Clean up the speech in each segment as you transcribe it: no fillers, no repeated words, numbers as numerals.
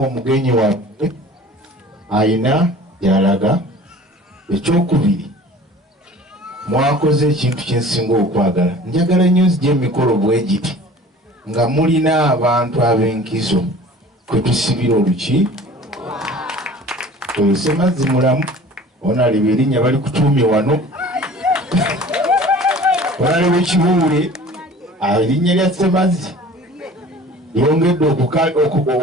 omugenyi waffe ayina gy'alaga. Ekyokubiri, mwakoze ekintu kyensinga okwagala. Njagala nnyo nzigye emikolo bwe giti nga mulina abantu ab'enkizo kwe tusibira oluki tuyise mazzi mulamu. Onaleba erinnya bali kutuumye wano onaleba ekibuule erinnya lya Ssemazzi lyongedde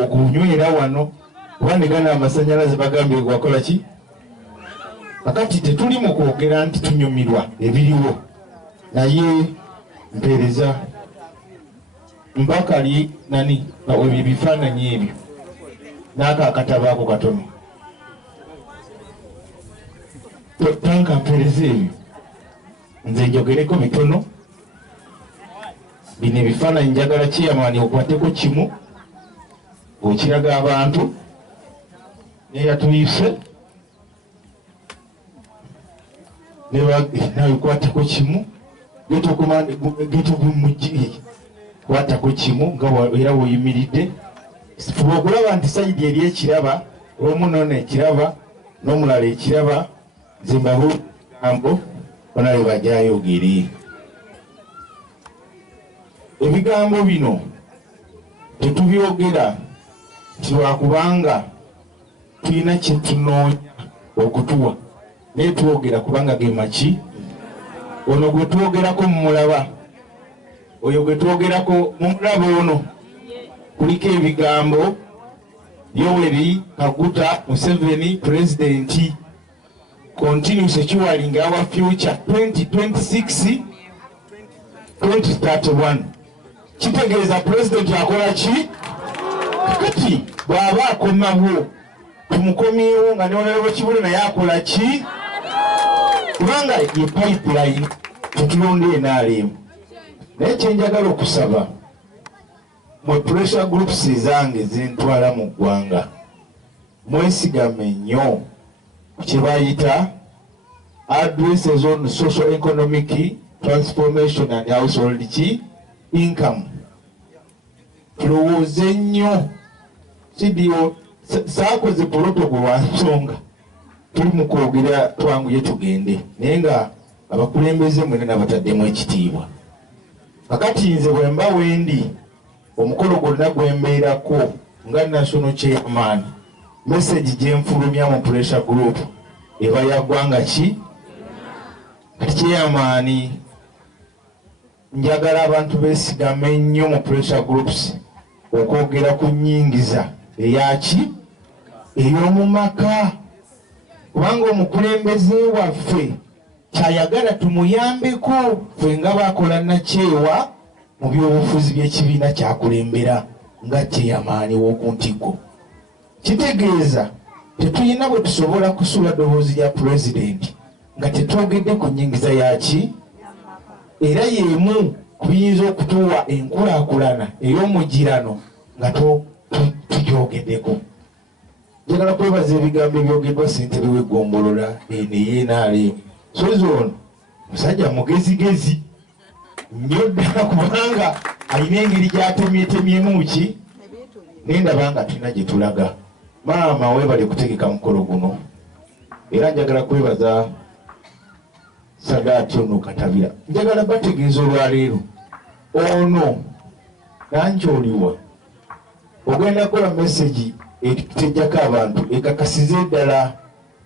okunywera wano kuba ne gana amasannyalaze bagambye gwakola ki. Kakati tetuli mu kwogera nti tunyumirwa ebiriwo, naye mpeereza Mbakali nani ebyo bifaananyi ebyo n'ako akatabo ako katono tanka mpeereza ebyo nze njogereko bitono. Bino ebifaananyi njagala kiyamani okwateko kimu okiraga abantu neyatuyise nawe kwatako kimu getogumuji kwatako kimu nga era woyimiridde. Fuba okulaba nti sayidi eri ekiraba omu nono ekiraba n'omulala ekiraba nze mbaho ambo onawe bajayogere. Ebigambo bino tetubyogera nti lwakubanga tulina kye tunoonya okutuwa, naye twogera kubanga ge maki. Ono gwe twogerako mumulaba, oyo gwe twogerako mumulaba ono. Kuliko ebigambo Yoweri Kaguta Museveni President continue securing our future 2026-2031. Kitegeeza president akola ki? Kati bw'aba akomawo tumukomyewo nga neonalebo kibule naye akola ki? Kubanga ye pipeline tetulonda NRM. Naye kyenjagala okusaba mwe pressure groups zange zentwala mu ggwanga, mwesigame nnyo kye bayita addresses on social economic transformation and household ki income. Tulowooze nnyo sidio saakoze protocol wa nsonga tuli mu kwogera twanguye tugende, naye nga abakulembeze mwena nabataddemu ekitiibwa. Kakati nze bwe mba wendi omukolo gwonna gwe mbeerako nga national chairman, message gye nfulumya mu pressure group eba ya ggwanga ki. Kati chairman njagala abantu beesigame ennyo mu pressure groups okwogera ku nnyingiza eyaki ey'omu maka, kubanga omukulembeze waffe kyayagala tumuyambeko ffe nga bakola nakyewa mu byobufuzi by'ekibiina kyakulembera nga chairman w'oku ntikko. Kitegeeza tetulina bwe tusobola kusula ddoboozi lya president nga tetwogedde ku nnyingiza yaki, era y'emu kuyinza okutuwa enkulaakulana ey'omugirano nga tugyogeddeko. Njagala kwebaza ebigambo ebyogeddwa ssentebe w'eggombolola NRM. Sozi ono musajja mugezigezi nnyo ddala kubanga alina engeri gy'atemyetemyemu ki, nendaba nga tulina gye tulaga. Maama weebale kutegeka mukolo guno, era njagala kwebaza Sadaati ono Katabira. Njagala bategeeza olwaleero ono nankyoliwa ogenda kukola message etejjako abantu ekakasize ddala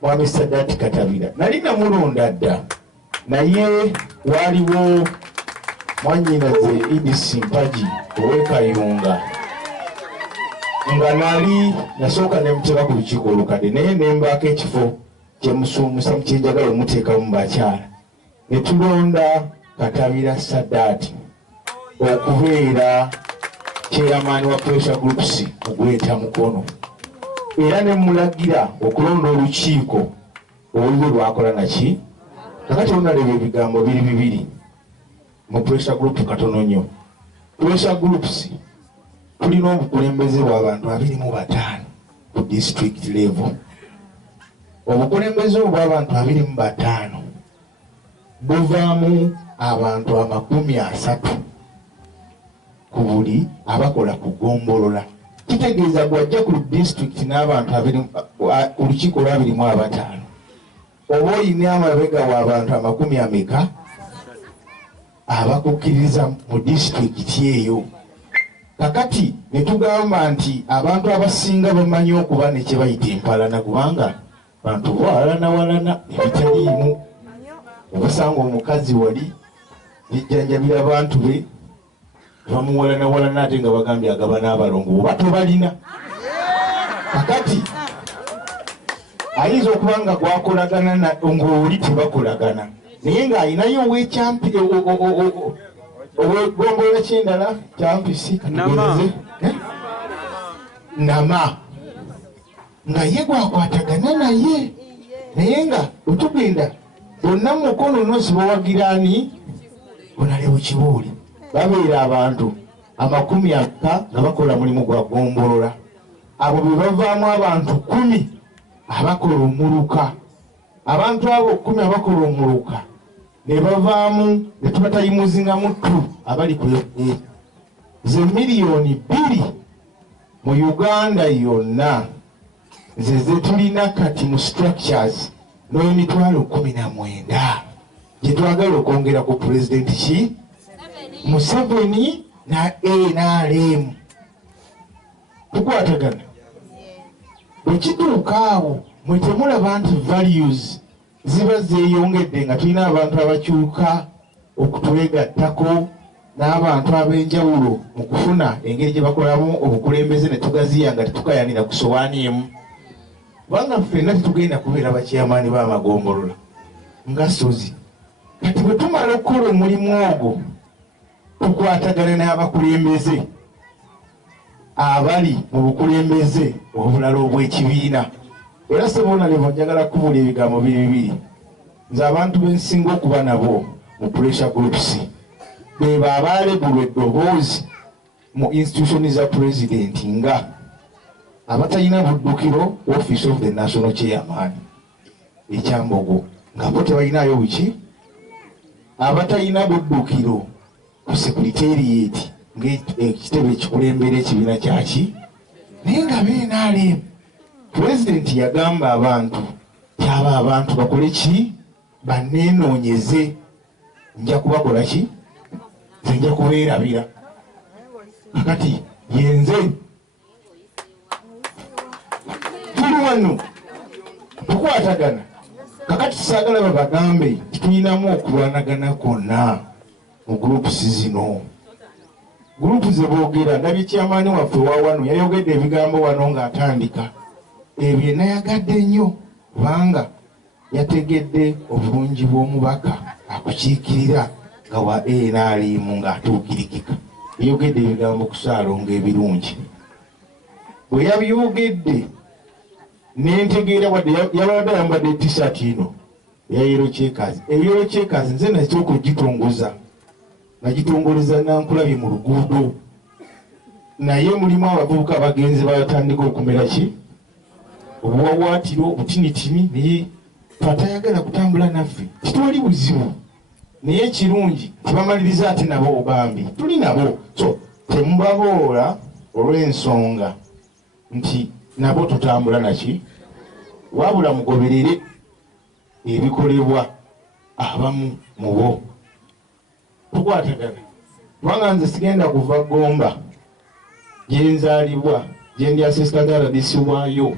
mwami Sadaati Katabira. Nali namulonda dda naye waaliwo mwannyinaze Idris Mpaji ow'Ekayunga nga nali nasooka nemuteka ku lukiiko olukadde, naye nembaako ekifo kyemusuumusa mukyenjagala omuteekamu mu bakyala, ne tulonda Katabira Sadaati okubeera chairman wa pressure groups ogweta mukono, era ne mulagira okulonda olukiiko olwo lwakola naki. Kakati onaleba ebigambo biri bibiri mu pressure group katono nnyo. Pressure groups tulina obukulembeze bw'abantu 25 ku district level. Obukulembeze obw'abantu 25 buvaamu abantu 30 ku buli abakola ku ggombolola. kitegeeza bw'ajja ku disitulikiti n'abantu olukiiko lw'abirimu abataano oba oyina amabega w'abantu 100 abakukkiriza mu disitulikiti eyo. Kakati ne tugamba nti abantu abasinga bamanyi okuba ne kye bayita empalana, kubanga bantu walana ebitaliimu. Obasanga omukazi wali yejjanjabira abantu be bamuwalana ate nga bagambye agaba n'abalongo oba tobalina. Kakati ayinza okuba nga gwakolagana ng'oli tebakolagana naye ng'alinayo ow'ekyampi ow'eggombola kyendala kyampisi kategeeze nama nga ye gwakwatagana naye naye nga otugenda bonna mukono nosi bawagirani onalewo kibuuli babeera abantu 100 nga bakola mulimu gwa ggombolola. Abo be bavaamu abantu 10 abakola omuluka. Abantu abo 10 abakola omuluka ne bavaamu ne tubatayimuzinga muttu abali ku ze miliyoni 2 mu Uganda yonna ze tulina kati mu structures n'emitwalo 19 gye twagala okwongera ku pulezidenti ki Museveni na NRM. Tukwatagana bwe kituuka awo mwe temulaba nti values ziba zeeyongedde nga tulina abantu abakyuka okutwegattako n'abantu ab'enjawulo mu kufuna engeri gye bakolamu obukulembeze ne tugaziya nga tetukayanira ku sowaani emu. Kubanga ffenna tetugenda kubeera bakyamaani b'amagombolola nga sozi. Kati bwe tumala okukola omulimu ogwo tukwatagana n'abakulembeze abali mu bukulembeze obulala obw'ekibiina. Era sebona levo njagala kubula ebigambo bibiri. Nze abantu bensinga okuba nabo mu pressure groups beba abalebulwa eddoboozi mu institution za president nga abatalina buddukiro office of the national chairman ekyambogo nga bo tebalinayo buki, abatalina buddukiro ku secretariat ng'ekitebe ekikulembera ekibiina kyaki naye nga beenaalemu. Pulezidenti yagamba abantu kyaba abantu bakole ki, banneenoonyeze, nja kubakola ki, nze nja kubeerabira. Kakati yenze tuli wano tukwatagana. Kakati tusaagala babagambe tulinamu okulwanagana kwonna mu gurupusi zino. Gurupu ze boogera ndabye kyamaani waffe wa wano yayogedde ebigambo wano ng'atandika. Ebyo nayagadde nnyo kubanga yategedde obulungi bw'omubaka akukiikirira nga wa NRM ng'atuukirikika. Yayogedde ebigambo ku Ssaalongo ebirungi. Bwe yabyogedde nentegeera wadde yabadde ayambadde t-shirt ino eya Yellow Checkers. Yellow Checkers nze nasooka ogitongoza nagitongoleza nankulabye mu luguudo, naye mulimu abavubuka bagenzi batandika okumera ki obuwawaatiro obutinitini, naye twatayagala kutambula naffe kitwali buzibu. Naye ekirungi tebamaliriza ate nabo obambi tuli nabo, so temubaboola olw'ensonga nti nabo tutambula naki, wabula mugoberere ebikolebwa abamu mu bo. Tukwatagana kubanga nze sigenda kuva Gomba gyenzaalibwa gyendi asisita RDC waayo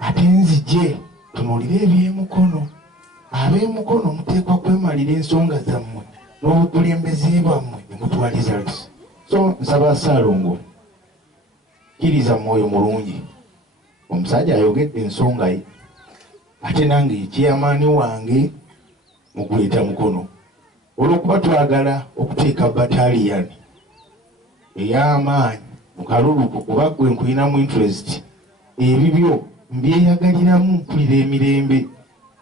ate nzije tunuulire eby'emukono. Ab'emukono muteekwa kwemalira ensonga zammwe n'obukulembeze bwammwe ne mutwaliza lusi. So nsaba Ssaalongo kkiriza mwoyo mulungi. Omusajja ayogedde ensonga ye ate nange chairman wange muguyita mukono olw'okuba twagala okuteeka battalion ey'amaanyi mu kalulu kuba gwe nkulinamu interest. Ebibyo mbyeyagaliramu mpulira emirembe.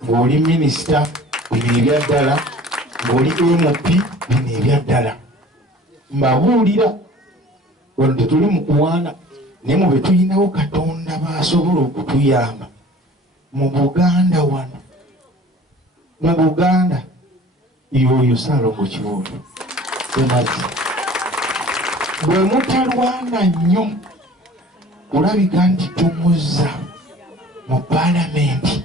Ng'oli minisita bino ebya ddala, ng'oli MP bino ebya ddala. Mbabuulira wano tetuli mu kuwaana naye mube tulinawo Katonda baasobola okutuyamba mu Buganda wano. Mu Buganda yoyo Ssaalongo Kibuule Semazi bwe mutalwana nnyo kulabika nti tumuzza mu paalamenti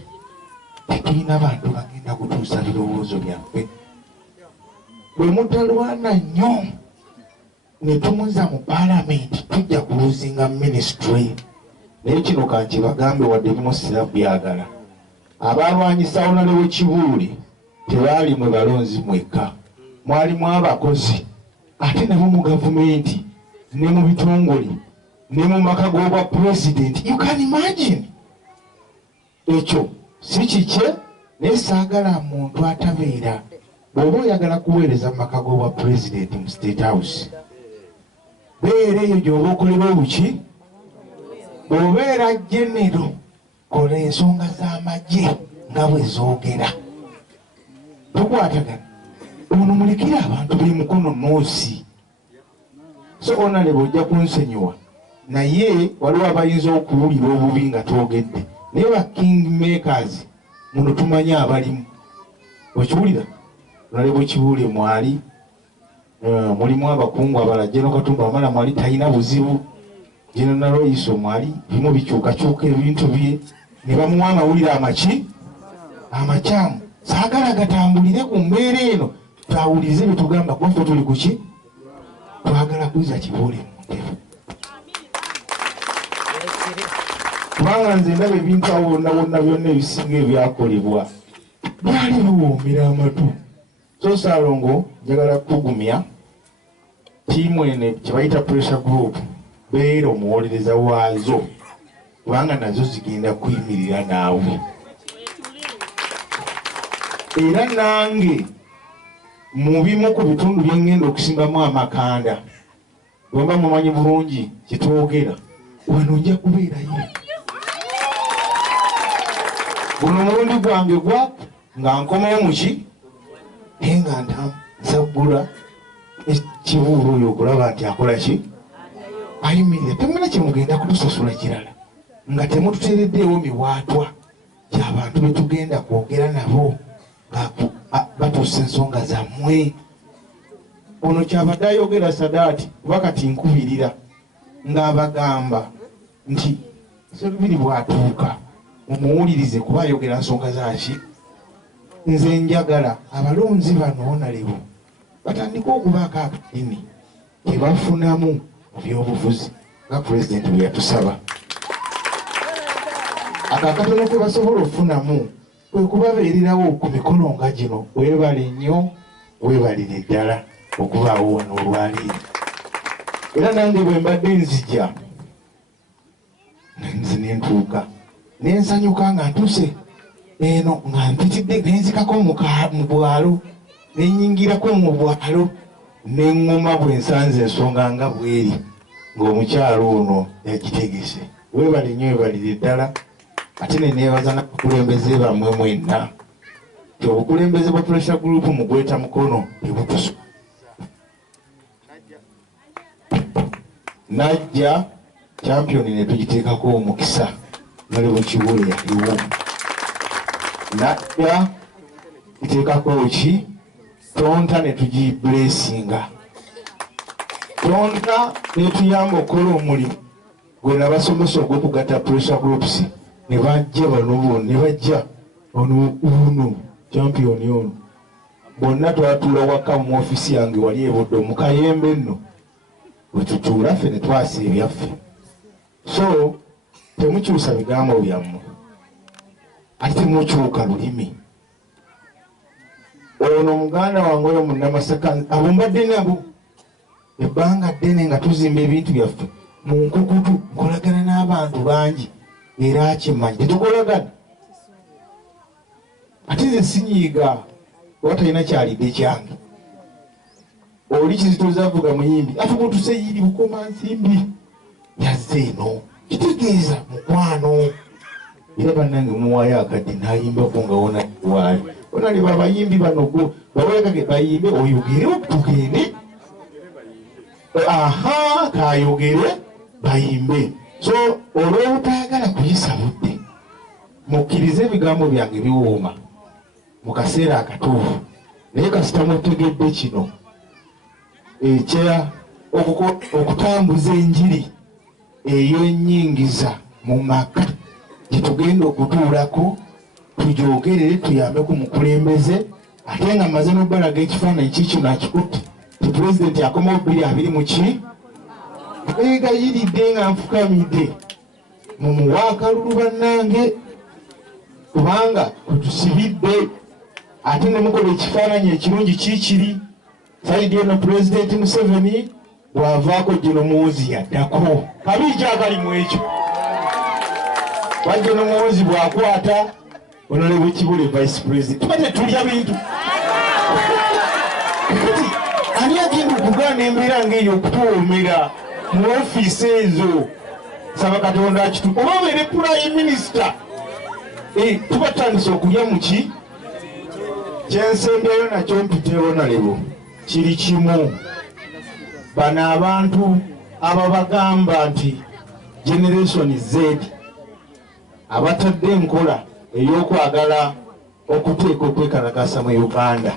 tetulina bantu bagenda kutuusa birowoozo byaffe. Bwe mutalwana nnyo ne tumuzza mu paalamenti tujja kuluzinga ministry. Naye kino kankibagambe wadde bimu sirabyagala. Abalwanyisa Honorable Kibuule tebaali mwe balonzi mwekka, mwalimu abakozi ate nabo mu gavumenti ne mu bitongole ne mu maka g'obwa president. You can imagine. Ekyo si kikye, naye saagala muntu atabeera. Bw'oba oyagala kuweereza mu maka g'obwa president mu State House, beera eyo gy'oba okolera obuki. Bw'obeera genero, kola ensonga z'amagye nga bwe zoogera. Tukwatagana ono mulekera abantu bali mukono noosi. So Honorable ojja kunsonyiwa, naye waliwo abayinza okuwulira obubi nga twogedde, naye ba kingmakers muno tumanyi abalimu. Okiwulira Honorable Kibuule mwali, mulimu abakungu abalala, General Katumba Wamala mwali talina buzibu, General Royiso mwali bimu bikyukakyuka ebintu bye ne bamuwa amawulire amakyamu. Saagala gatambulire ku mbeera eno, twawulirize bye tugamba kwaffe tuli kuki. Twagala kwiza Kibuule mu ntefu. Kubanga nze ndaba ebintu awo bonna byonna ebisinga ebyakolebwa byali biwoomera amatu. So Saalongo njagala kugumya tiimu ene kye bayita pressure group, beera omuwolereza waazo kubanga nazo zigenda kuyimirira naawe. Era nange mu bimu ku bitundu bye ngenda okusimbamu amakanda, bwemba mumanyi bulungi kitwogera, wano nja kubeerayo. Guno mulundi gwange gwa nga nkomayo muki nga nsaggula Kibuule oyo okulaba nti akola ki, ayimirira. Temulina kyemugenda kutusasula kirala nga temututeereddeewo miwaatwa ky'abantu be tugenda kwogera nabo nga batuusa ensonga zammwe. Ono kyabadde ayogera Sadaati kuba kati nkubirira ng'abagamba nti Sserubiri bw'atuuka mumuwulirize kuba ayogera nsonga zaki. Nze njagala abalonzi bano Honorable batandika okubaako akadini ke bafunamu mu byobufuzi nga Pulezidenti bwe yatusaba. Akakatono ke basobola okufunamu kwe kubabeererawo ku mikono nga gino. Weebale nnyo, weebalire ddala okubaawo wano olwaleero. Era nange bwe mbadde nzija nze ne ntuuka ne nsanyuka nga ntuuse eno nga mpitidde nenzikako mu bwalo ne nnyingirako mu bwalo ne ŋŋoma bwe nsanze ensonga nga bweri ng'omukyalo ono yagitegese. Weebale nnyo, weebalire ddala. Ate ne neebaza n'abakulembeze bammwe mwenna ti obukulembeze bwa pressure group mugweta mukono tebutuso. Najja champion ne tugiteekako omukisa Honorable Kibuule yaliwo. Najja iteekako ki tonta ne tugiblessinga. Tonta netuyamba okukola omulimu gwe nabasomesa ogw'okugatta pressure groups ne bajja bano ne bajja ono champion ono bonna twatuula waka mu ofisi yange wali eboddo mu Kayembe nno wetutuula ffe ne twasa ebyaffe. So temukyusa bigambo byammwe ate temukyuka lulimi. Ono muganda wange oyo munnamasaka abo mbadde nabo ebbanga ddene nga tuzimba ebintu byaffe mu nkukutu, nkolagana n'abantu bangi era akimanyi tetukolagana. Ate nze sinyiiga oba talina kyalidde kyange. Oli Kizito Zavuga muyimbi ate mutuse yiri bukoma nsimbi yazze eno kitegeeza mukwano. Era bannange muwaayo akadde n'ayimbako nga wona waali. Honorable abayimbi bano go bawegage bayimbe oyogere tugende. Aha kayogere bayimbe. So olw'obutayagala kuyisa budde mukkirize ebigambo byange biwooma mu kaseera akatuufu. Naye kasita mutegedde kino ekya okutambuza enjiri ey'ennyingiza mu maka gye tugenda okutuulako tugyogerere tuyambe ku mukulembeze ate nga maze n'obbalaga ekifaananyi kikino akikutte ti pulezidenti akomawo 2020 egayiridde nga nfukamidde mumuwa akalulu bannange kubanga kwetusibidde ate ne mukola ekifaananyi ekirungi kiikiri saidi eno pulezidenti Museveni bw'avaako General Muhoozi yaddako kabi kyakali mu ekyo General Muhoozi bw'akwata Honorable Kibule vice president tubate tulya bintu ani agenda okugaana embeera ng'eyo okutuwoomera mu ofiisi ezo saba Katonda akitu oba obeere prime minister tubatandise okulya muki kyensembyayo nakyo mpiteewo nalebo kiri kimu bano abantu ababagamba nti generation Z abatadde enkola ey'okwagala okuteeka okwekalakasa mu Uganda